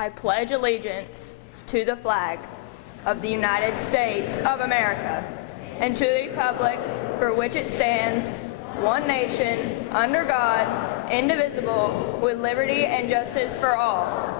I pledge allegiance to the flag of the United States of America and to the republic for which it stands, one nation, under God, indivisible, with liberty and justice for all.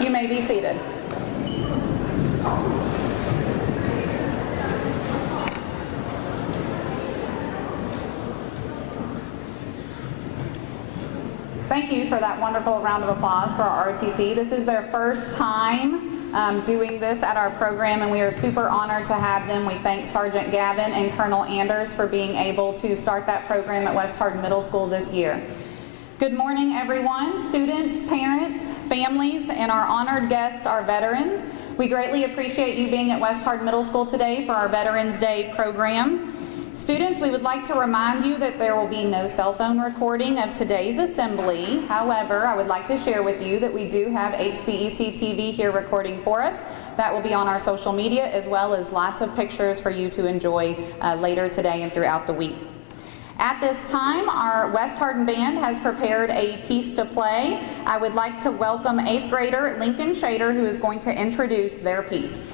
You may be seated. Thank you for that wonderful round of applause for our ROTC. This is their first time doing this at our program, and we are super honored to have them. We thank Sergeant Gavin and Colonel Anders for being able to start that program at West Hardin Middle School this year. Good morning, everyone, students, parents, families, and our honored guests, our veterans. We greatly appreciate you being at West Hardin Middle School today for our Veterans Day program. Students, we would like to remind you that there will be no cell phone recording of today's assembly. However, I would like to share with you that we do have HCEC-TV here recording for us. That will be on our social media, as well as lots of pictures for you to enjoy later today and throughout the week. At this time, our West Hardin Band has prepared a piece to play. I would like to welcome 8th grader Lincoln Shader, who is going to introduce their piece.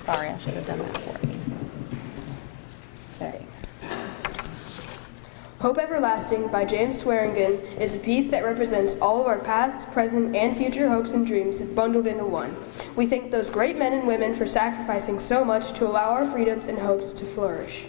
Sorry, I should have done that for you. There you go. Hope Everlasting by James Swearingen is a piece that represents all of our past, present, and future hopes and dreams bundled into one. We thank those great men and women for sacrificing so much to allow our freedoms and hopes to flourish.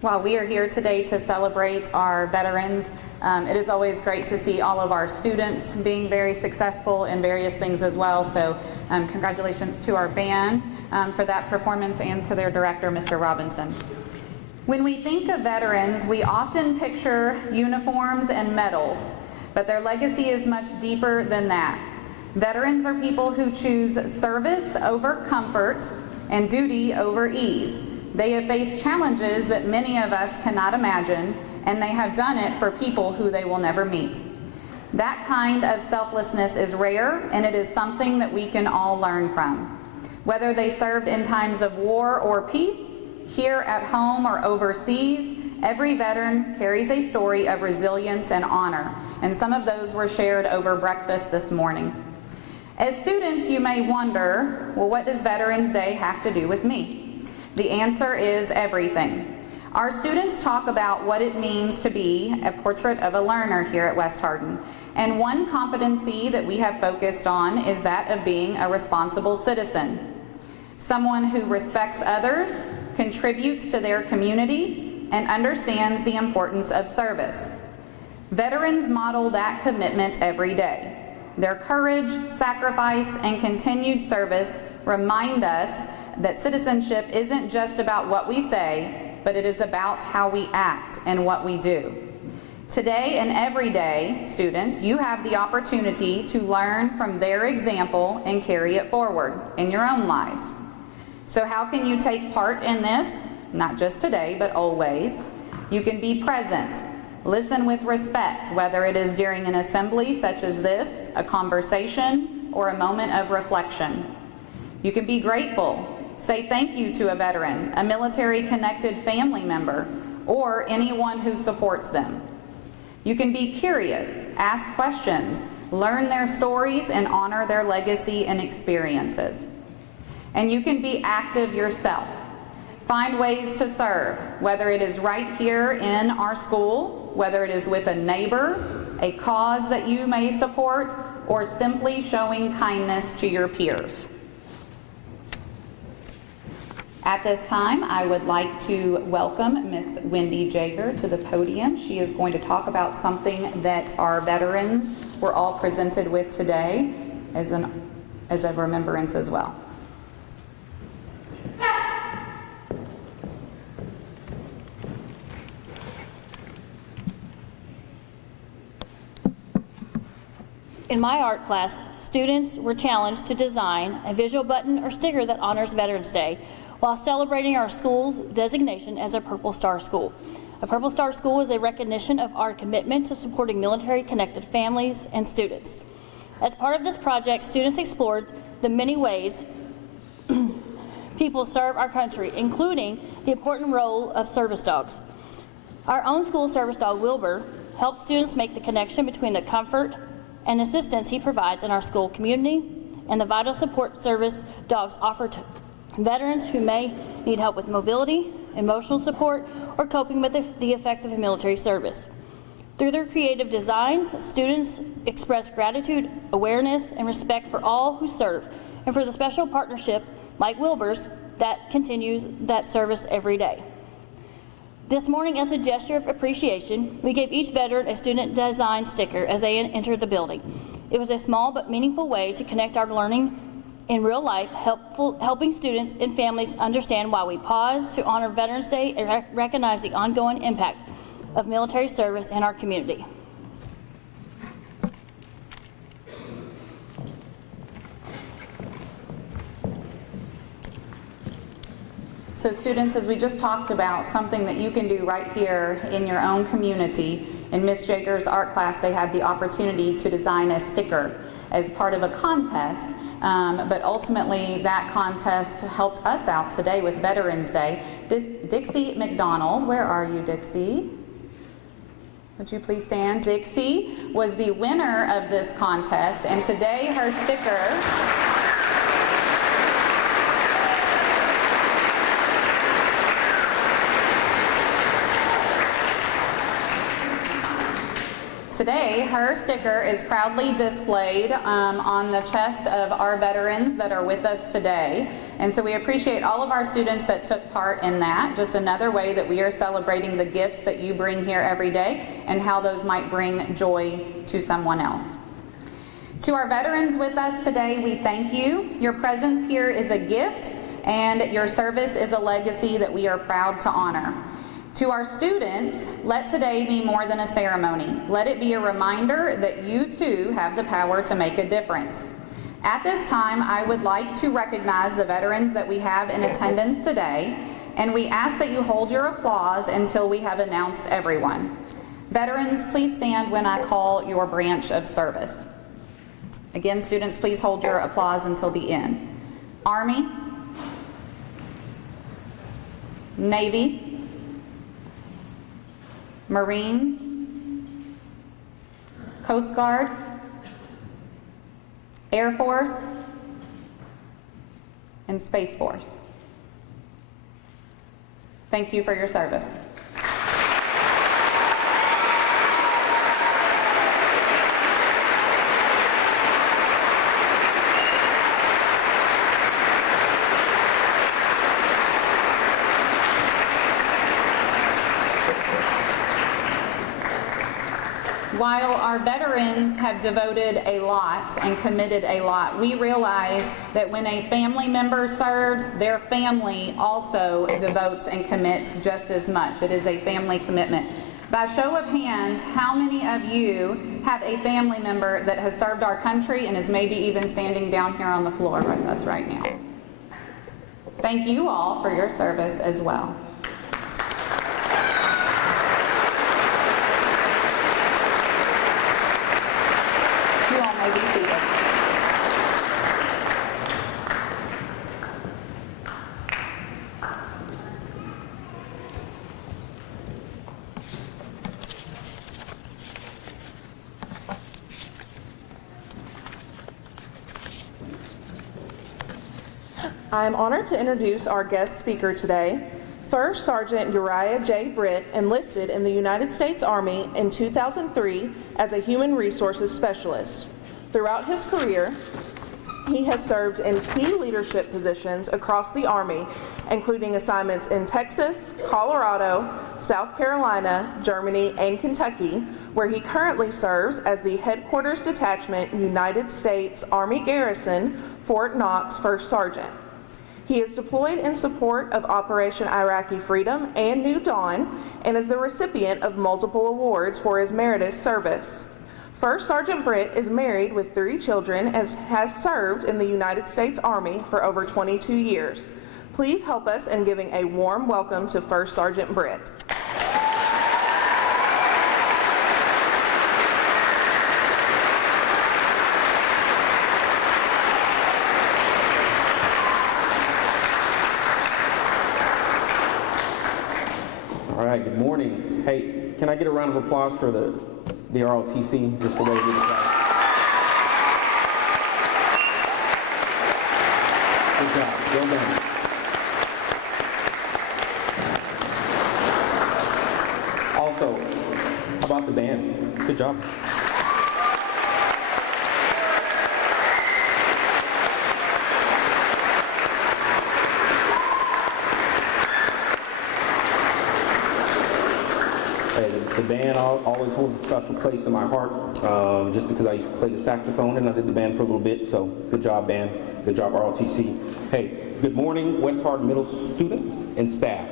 While we are here today to celebrate our veterans, it is always great to see all of our students being very successful in various things as well. So congratulations to our band for that performance and to their director, Mr. Robinson. When we think of veterans, we often picture uniforms and medals, but their legacy is much deeper than that. Veterans are people who choose service over comfort and duty over ease. They have faced challenges that many of us cannot imagine, and they have done it for people who they will never meet. That kind of selflessness is rare, and it is something that we can all learn from. Whether they served in times of war or peace, here at home or overseas, every veteran carries a story of resilience and honor, and some of those were shared over breakfast this morning. As students, you may wonder, well, what does Veterans Day have to do with me? The answer is everything. Our students talk about what it means to be a portrait of a learner here at West Hardin. And one competency that we have focused on is that of being a responsible citizen. Someone who respects others, contributes to their community, and understands the importance of service. Veterans model that commitment every day. Their courage, sacrifice, and continued service remind us that citizenship isn't just about what we say, but it is about how we act and what we do. Today and every day, students, you have the opportunity to learn from their example and carry it forward in your own lives. So how can you take part in this? Not just today, but always. You can be present. Listen with respect, whether it is during an assembly such as this, a conversation, or a moment of reflection. You can be grateful. Say thank you to a veteran, a military-connected family member, or anyone who supports them. You can be curious, ask questions, learn their stories, and honor their legacy and experiences. And you can be active yourself. Find ways to serve, whether it is right here in our school, whether it is with a neighbor, a cause that you may support, or simply showing kindness to your peers. At this time, I would like to welcome Miss Wendy Jager to the podium. She is going to talk about something that our veterans were all presented with today as a remembrance as well. In my art class, students were challenged to design a visual button or sticker that honors Veterans Day while celebrating our school's designation as a Purple Star School. A Purple Star School is a recognition of our commitment to supporting military-connected families and students. As part of this project, students explored the many ways people serve our country, including the important role of service dogs. Our own school service dog, Wilbur, helps students make the connection between the comfort and assistance he provides in our school community and the vital support service dogs offer to veterans who may need help with mobility, emotional support, or coping with the effect of military service. Through their creative designs, students express gratitude, awareness, and respect for all who serve, and for the special partnership, like Wilbur's, that continues that service every day. This morning, as a gesture of appreciation, we gave each veteran a student design sticker as they entered the building. It was a small but meaningful way to connect our learning in real life, helping students and families understand why we pause to honor Veterans Day and recognize the ongoing impact of military service in our community. So students, as we just talked about, something that you can do right here in your own community, in Ms. Jager's art class, they had the opportunity to design a sticker as part of a contest, but ultimately that contest helped us out today with Veterans Day. Dixie McDonald, where are you, Dixie? Would you please stand? Dixie was the winner of this contest, and today her sticker Today, her sticker is proudly displayed on the chest of our veterans that are with us today. And so we appreciate all of our students that took part in that. Just another way that we are celebrating the gifts that you bring here every day and how those might bring joy to someone else. To our veterans with us today, we thank you. Your presence here is a gift, and your service is a legacy that we are proud to honor. To our students, let today be more than a ceremony. Let it be a reminder that you too have the power to make a difference. At this time, I would like to recognize the veterans that we have in attendance today, and we ask that you hold your applause until we have announced everyone. Veterans, please stand when I call your branch of service. Again, students, please hold your applause until the end. Army, Navy, Marines, Coast Guard, Air Force, and Space Force. Thank you for your service. While our veterans have devoted a lot and committed a lot, we realize that when a family member serves, their family also devotes and commits just as much. It is a family commitment. By show of hands, how many of you have a family member that has served our country and is maybe even standing down here on the floor with us right now? Thank you all for your service as well. May be seated. I am honored to introduce our guest speaker today. First Sergeant Uriah J. Britt enlisted in the United States Army in 2003 as a Human Resources Specialist. Throughout his career, he has served in key leadership positions across the Army, including assignments in Texas, Colorado, South Carolina, Germany, and Kentucky, where he currently serves as the Headquarters Detachment, United States Army Garrison, Fort Knox First Sergeant. He is deployed in support of Operation Iraqi Freedom and New Dawn, and is the recipient of multiple awards for his meritorious service. First Sergeant Britt is married with 3 children and has served in the United States Army for over 22 years. Please help us in giving a warm welcome to First Sergeant Britt. All right, good morning. Hey, can I get a round of applause for the ROTC, just the way we did it. Good job, well done. Also, how about the band? Good job. The band always holds a special place in my heart, just because I used to play the saxophone and I did the band for a little bit, so good job, band. Good job, ROTC. Hey, good morning, West Hardin Middle students and staff.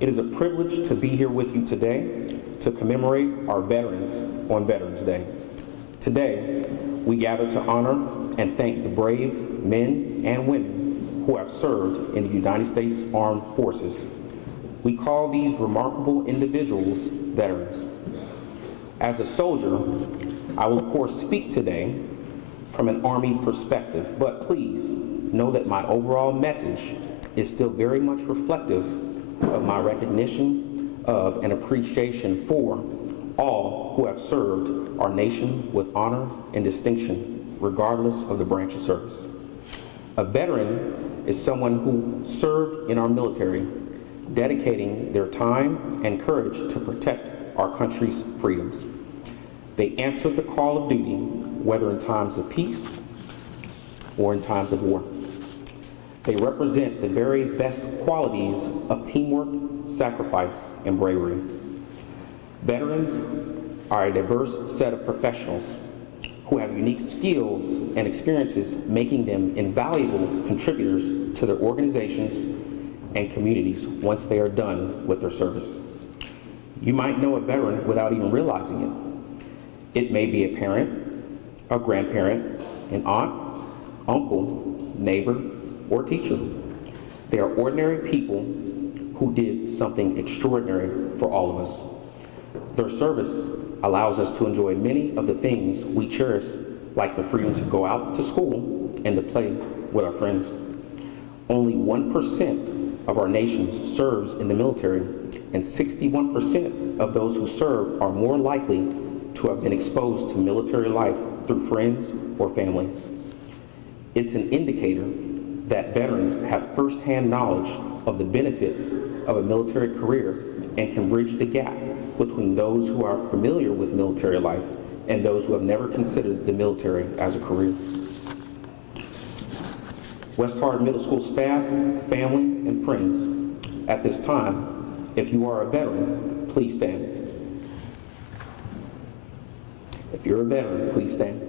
It is a privilege to be here with you today to commemorate our veterans on Veterans Day. Today, we gather to honor and thank the brave men and women who have served in the United States Armed Forces. We call these remarkable individuals veterans. As a soldier, I will of course speak today from an Army perspective, but please know that my overall message is still very much reflective of my recognition of and appreciation for all who have served our nation with honor and distinction, regardless of the branch of service. A veteran is someone who served in our military, dedicating their time and courage to protect our country's freedoms. They answered the call of duty, whether in times of peace or in times of war. They represent the very best qualities of teamwork, sacrifice, and bravery. Veterans are a diverse set of professionals who have unique skills and experiences, making them invaluable contributors to their organizations and communities once they are done with their service. You might know a veteran without even realizing it. It may be a parent, a grandparent, an aunt, uncle, neighbor, or teacher. They are ordinary people who did something extraordinary for all of us. Their service allows us to enjoy many of the things we cherish, like the freedom to go out to school and to play with our friends. Only 1% of our nation serves in the military, and 61% of those who serve are more likely to have been exposed to military life through friends or family. It's an indicator that veterans have firsthand knowledge of the benefits of a military career and can bridge the gap between those who are familiar with military life and those who have never considered the military as a career. West Hardin Middle School staff, family, and friends, at this time, if you are a veteran, please stand. If you're a veteran, please stand.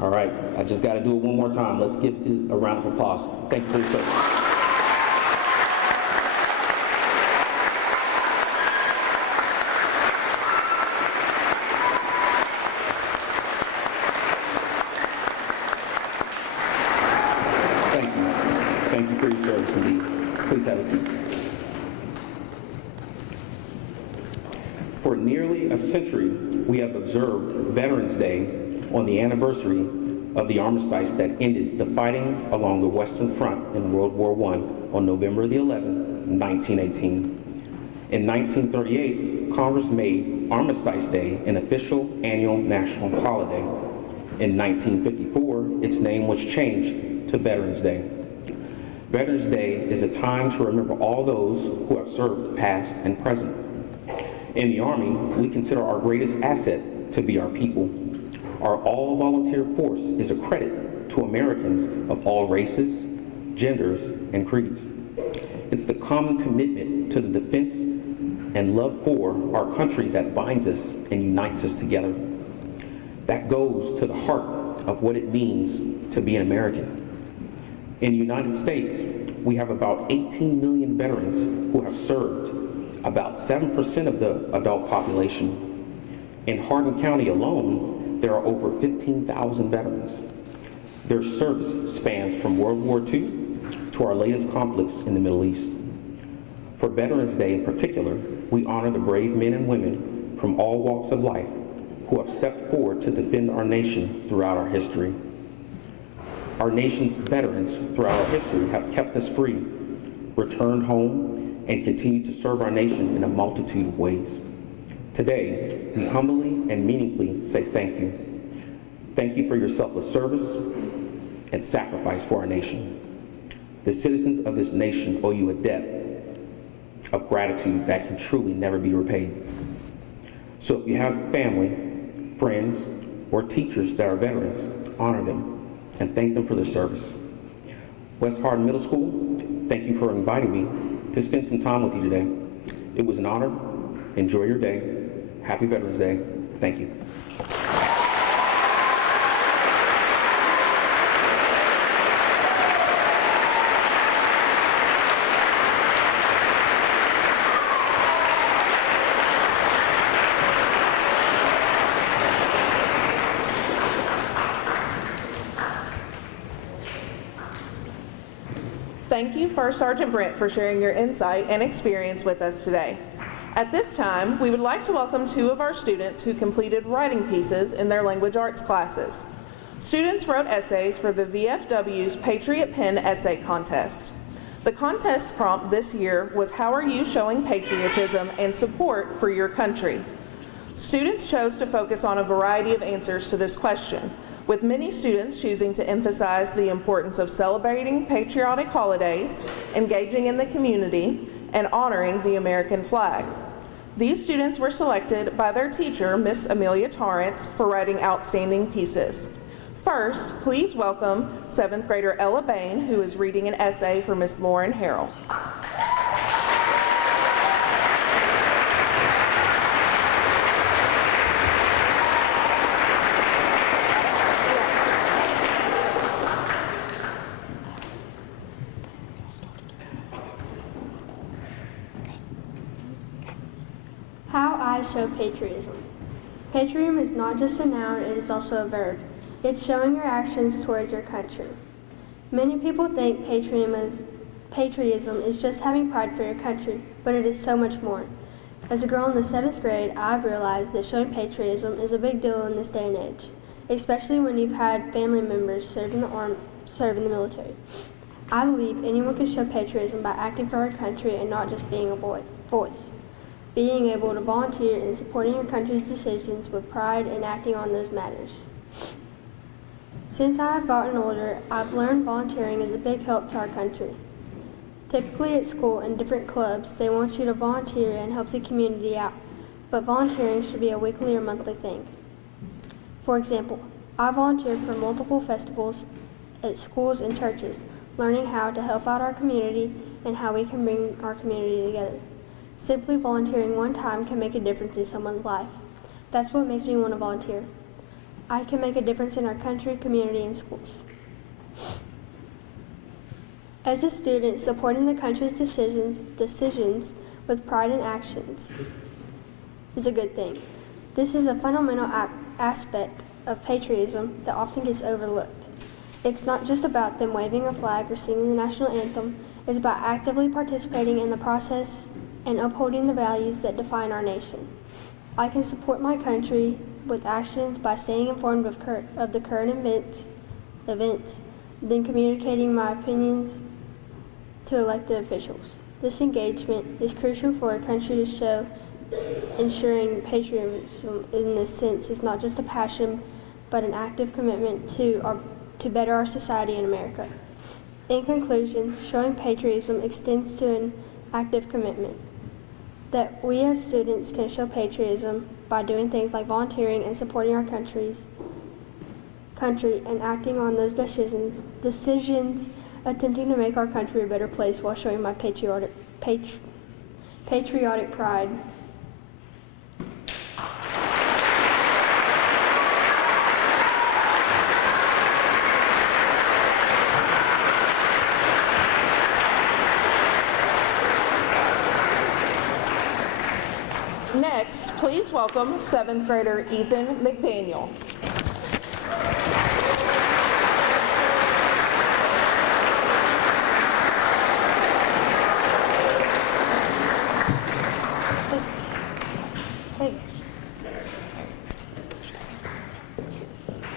All right, I just got to do it one more time. Let's give a round of applause. Thank you for your service. Thank you for your service indeed. Please have a seat. For nearly a century, we have observed Veterans Day on the anniversary of the armistice that ended the fighting along the Western Front in World War I on November the 11th, 1918. In 1938, Congress made Armistice Day an official annual national holiday. In 1954, its name was changed to Veterans Day. Veterans Day is a time to remember all those who have served past and present. In the Army, we consider our greatest asset to be our people. Our all-volunteer force is a credit to Americans of all races, genders, and creeds. It's the common commitment to the defense and love for our country that binds us and unites us together. That goes to the heart of what it means to be an American. In the United States, we have about 18 million veterans who have served, about 7% of the adult population. In Hardin County alone, there are over 15,000 veterans. Their service spans from World War II to our latest conflicts in the Middle East. For Veterans Day in particular, we honor the brave men and women from all walks of life who have stepped forward to defend our nation throughout our history. Our nation's veterans throughout our history have kept us free, returned home, and continue to serve our nation in a multitude of ways. Today, we humbly and meaningfully say thank you. Thank you for your selfless service and sacrifice for our nation. The citizens of this nation owe you a debt of gratitude that can truly never be repaid. So if you have family, friends, or teachers that are veterans, honor them and thank them for their service. West Hardin Middle School, thank you for inviting me to spend some time with you today. It was an honor. Enjoy your day. Happy Veterans Day. Thank you. Thank you, First Sergeant Brent, for sharing your insight and experience with us today. At this time, we would like to welcome two of our students who completed writing pieces in their language arts classes. Students wrote essays for the VFW's Patriot Pen Essay Contest. The contest prompt this year was, "How are you showing patriotism and support for your country?" Students chose to focus on a variety of answers to this question, with many students choosing to emphasize the importance of celebrating patriotic holidays, engaging in the community, and honoring the American flag. These students were selected by their teacher, Miss Amelia Torrance, for writing outstanding pieces. First, please welcome 7th grader Ella Bain, who is reading an essay for Miss Lauren Harrell. How I show patriotism. Patriotism is not just a noun, it is also a verb. It's showing your actions towards your country. Many people think patriotism is just having pride for your country, but it is so much more. As a girl in the 7th grade, I've realized that showing patriotism is a big deal in this day and age, especially when you've had family members serve in the military. I believe anyone can show patriotism by acting for our country and not just being a voice. Being able to volunteer and supporting your country's decisions with pride and acting on those matters. Since I have gotten older, I've learned volunteering is a big help to our country. Typically at school and different clubs, they want you to volunteer and help the community out, but volunteering should be a weekly or monthly thing. For example, I volunteered for multiple festivals at schools and churches, learning how to help out our community and how we can bring our community together. Simply volunteering one time can make a difference in someone's life. That's what makes me want to volunteer. I can make a difference in our country, community, and schools. As a student, supporting the country's decisions with pride and actions is a good thing. This is a fundamental aspect of patriotism that often gets overlooked. It's not just about them waving a flag or singing the national anthem. It's about actively participating in the process and upholding the values that define our nation. I can support my country with actions by staying informed of the current events, then communicating my opinions to elected officials. This engagement is crucial for a country to show. Ensuring patriotism in this sense is not just a passion, but an active commitment to better our society in America. In conclusion, showing patriotism extends to an active commitment that we as students can show patriotism by doing things like volunteering and supporting our country and acting on those decisions, attempting to make our country a better place while showing my patriotic pride. Next, please welcome 7th grader Ethan McDaniel.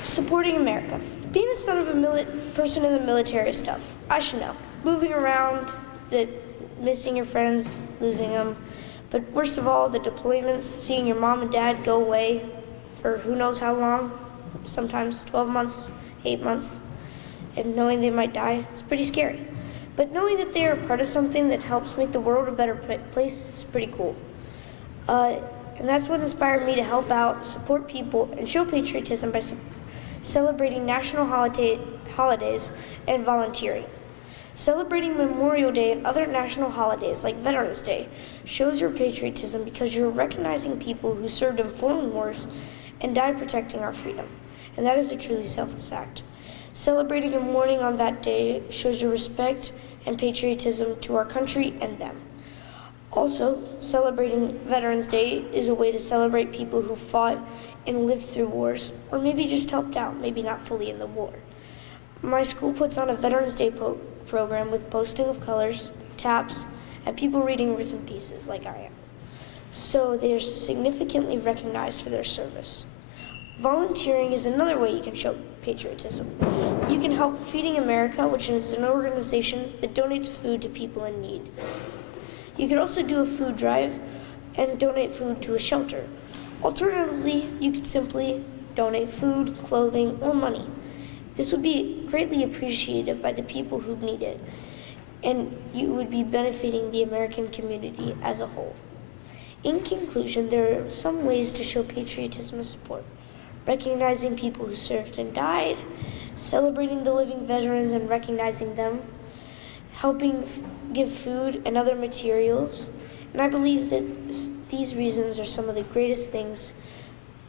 Supporting America. Being the son of a person in the military is tough. I should know. Moving around, missing your friends, losing them. But worst of all, the deployments, seeing your mom and dad go away for who knows how long, sometimes 12 months, 8 months, and knowing they might die, it's pretty scary. But knowing that they are part of something that helps make the world a better place is pretty cool. And that's what inspired me to help out, support people, and show patriotism by celebrating national holidays and volunteering. Celebrating Memorial Day and other national holidays like Veterans Day shows your patriotism because you're recognizing people who served in foreign wars and died protecting our freedom. And that is a truly selfless act. Celebrating and mourning on that day shows your respect and patriotism to our country and them. Also, celebrating Veterans Day is a way to celebrate people who fought and lived through wars, or maybe just helped out, maybe not fully in the war. My school puts on a Veterans Day program with posting of colors, taps, and people reading written pieces like I am. So they are significantly recognized for their service. Volunteering is another way you can show patriotism. You can help Feeding America, which is an organization that donates food to people in need. You could also do a food drive and donate food to a shelter. Alternatively, you could simply donate food, clothing, or money. This would be greatly appreciated by the people who need it, and you would be benefiting the American community as a whole. In conclusion, there are some ways to show patriotism and support. Recognizing people who served and died, celebrating the living veterans and recognizing them, helping give food and other materials. And I believe that these reasons are some of the greatest things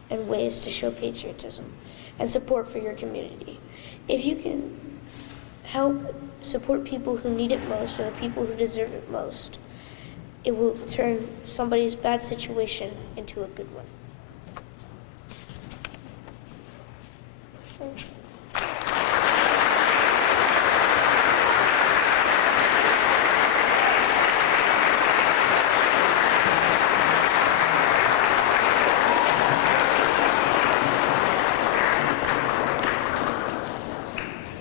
and ways to show patriotism and support for your community. If you can help support people who need it most or the people who deserve it most, it will turn somebody's bad situation into a good one.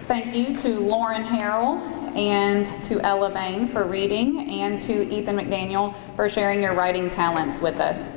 Thank you to Lauren Harrell and to Ella Bain for reading, and to Ethan McDaniel for sharing your writing talents with us.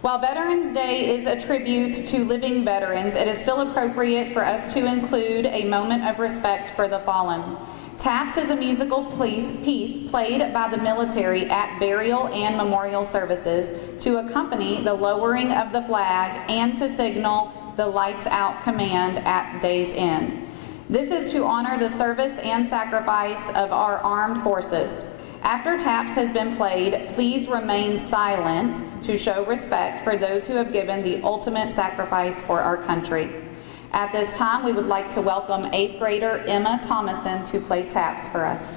While Veterans Day is a tribute to living veterans, it is still appropriate for us to include a moment of respect for the fallen. Taps is a musical piece played by the military at burial and memorial services to accompany the lowering of the flag and to signal the lights out command at day's end. This is to honor the service and sacrifice of our armed forces. After taps has been played, please remain silent to show respect for those who have given the ultimate sacrifice for our country. At this time, we would like to welcome 8th grader Emma Thomason to play taps for us.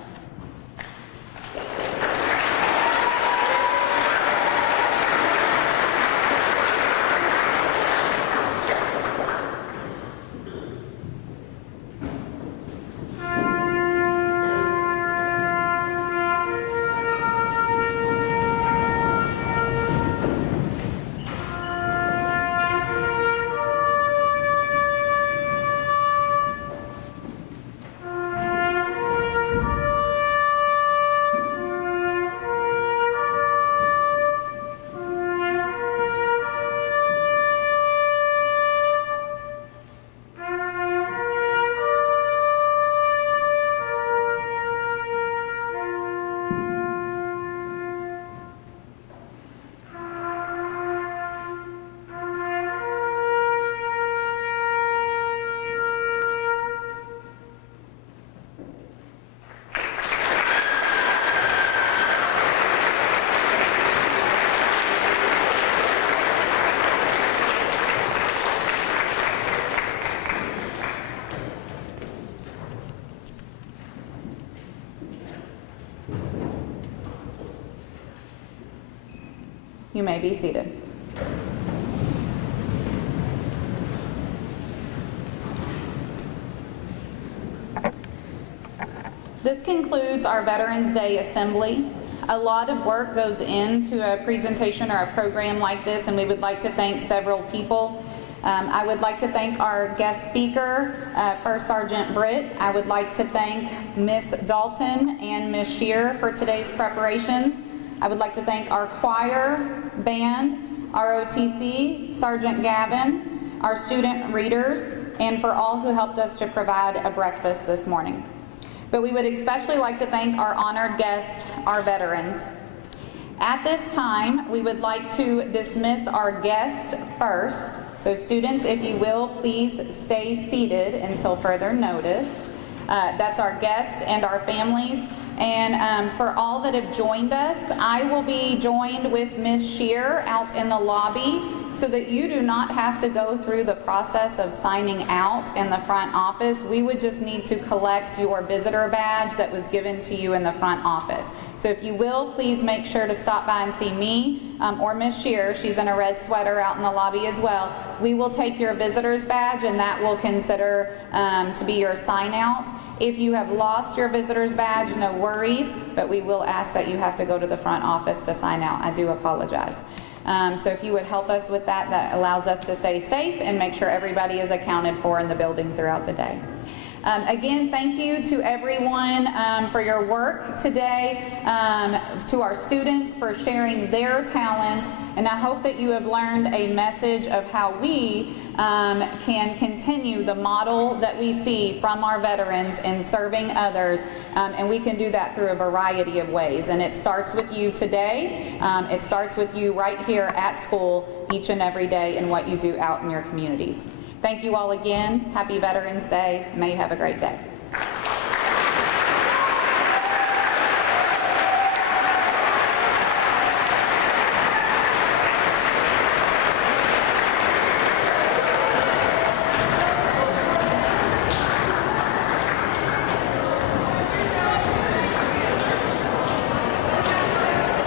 You may be seated. This concludes our Veterans Day Assembly. A lot of work goes into a presentation or a program like this, and we would like to thank several people. I would like to thank our guest speaker, First Sergeant Britt. I would like to thank Miss Dalton and Miss Shear for today's preparations. I would like to thank our choir, band, ROTC, Sergeant Gavin, our student readers, and for all who helped us to provide a breakfast this morning. But we would especially like to thank our honored guests, our veterans. At this time, we would like to dismiss our guest first. So students, if you will, please stay seated until further notice. That's our guests and our families. And for all that have joined us, I will be joined with Ms. Shear out in the lobby so that you do not have to go through the process of signing out in the front office. We would just need to collect your visitor badge that was given to you in the front office. So if you will, please make sure to stop by and see me or Ms. Shear. She's in a red sweater out in the lobby as well. We will take your visitor's badge and that will consider to be your sign out. If you have lost your visitor's badge, no worries, but we will ask that you have to go to the front office to sign out. I do apologize. So if you would help us with that, that allows us to stay safe and make sure everybody is accounted for in the building throughout the day. Again, thank you to everyone for your work today, to our students for sharing their talents, and I hope that you have learned a message of how we can continue the model that we see from our veterans in serving others, and we can do that through a variety of ways. And it starts with you today. It starts with you right here at school each and every day and what you do out in your communities. Thank you all again. Happy Veterans Day. May you have a great day.